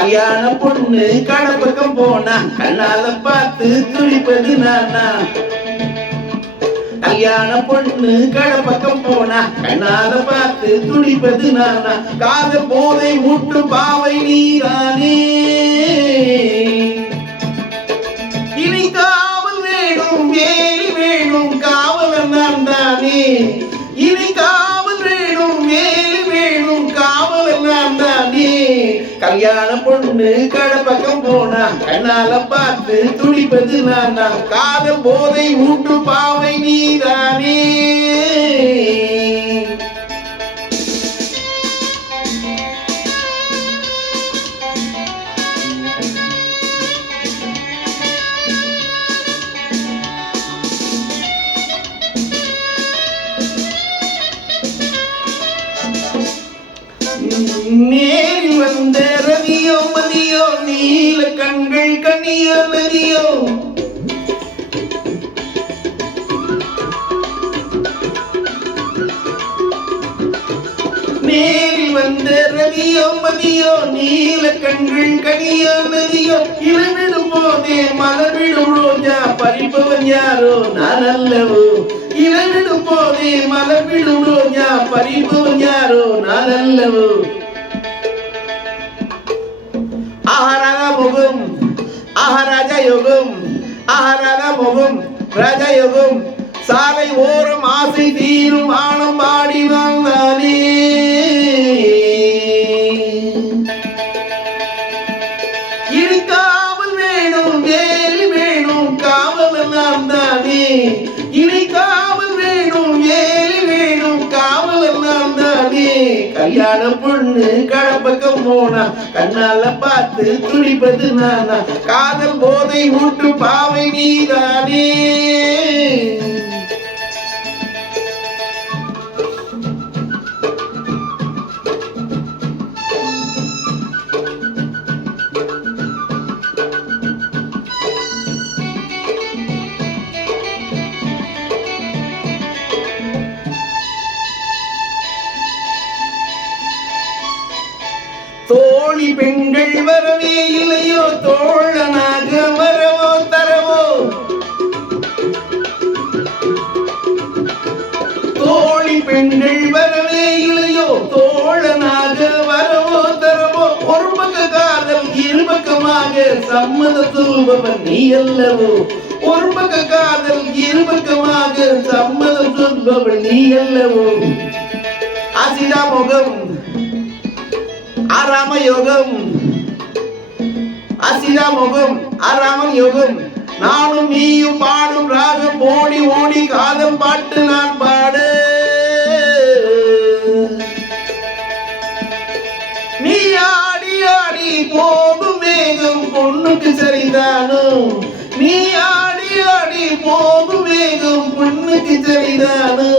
கல்யாண பொண்ணு கடை பக்கம் போனா கண்ணால பார்த்து துடிப்பது நானா. கல்யாண பொண்ணு கடை பக்கம் போனா கண்ணால பார்த்து துடிப்பது நானா. காதல் போதை மூட்டு பாவை நீரானே. இனி காவல் வேணும் வேலி வேணும் காவலன் நான் தானே. இனி காவல் வேணும் வேலி வேணும் காவலன் நான் தானே. கல்யாண பொண்ணு கடை பக்கம் போனா கண்ணால பார்த்து துடிப்பது நானா. காதல் போதை ஊட்டு பாவை நீதானே. நேரில் வந்த ரவியோ மதியோ நீல கண்கள் கனியோ நதியோ. நேரில் வந்த ரவியோ மதியோ நீல கண்கள் கனியோ நதியோ. இளவிடும் போதே மலர்விடும் ரோஜா பறிப்பவன் யாரோ நான் அல்லவோ. இளவிடும் போதே மலர்விடும் ரோஜா பறிப்பவன் யாரோ நான் அல்லவோ. ஆஹராக முகம் ஆஹராஜ யோகம் ஆஹராக முகம் ராஜ யோகம். சாலை ஓரம் ஆசை தீரும் ஆனம் பாடி வந்தானே. இனி காவல் வேணும் வேலி வேணும் காவலன் நான் தானே. இனி காவல் வேணும் வேலி வேணும் காவலன் நான் தானே. கல்யாண பொண்ணு கடை பக்கம் போனா கண்ணால பார்த்து துடிப்பது நானா. காதல் போதை மூட்டு பாவை நீதானே. தோழி பெண்கள் வரவே இல்லையோ தோழனாக வரவோ தரவோ. தோழி பெண்கள் வரவே இல்லையோ தோழனாக வரவோ தரவோ. ஒரு பக்க காதல் இருபக்கமாக சம்மதம் சொல்பவன் நீ அல்லவோ. ஒரு பக்க காதல் இருபக்கமாக சம்மதம் சொல்பவன் நீ அல்லவோ. அசிதா முகம் ஆராம யோகம் அசிதா முகம் ஆராமன் யோகம். நானும் நீயும் பாடும் ராகம் ஓடி ஓடி காதல் பாட்டு நான் பாடு. நீ ஆடி ஆடி போகும் வேகம் பொண்ணுக்கு சரிதானோ. நீ ஆடி ஆடி போகும் வேகம் பொண்ணுக்கு சரிதானோ.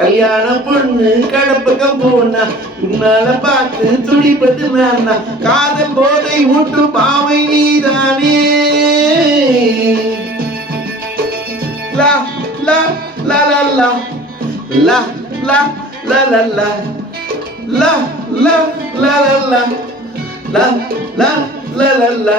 கல்யாண பொண்ணு கடை பக்கம் போனா உன்னால பார்த்து துடிப்பது நானா. காதல் போதை ஊட்டு பாவை நீதானே. லா லா லா லா லா லா லா லா லா லா லா லா லா லா லா லா லா லா லா.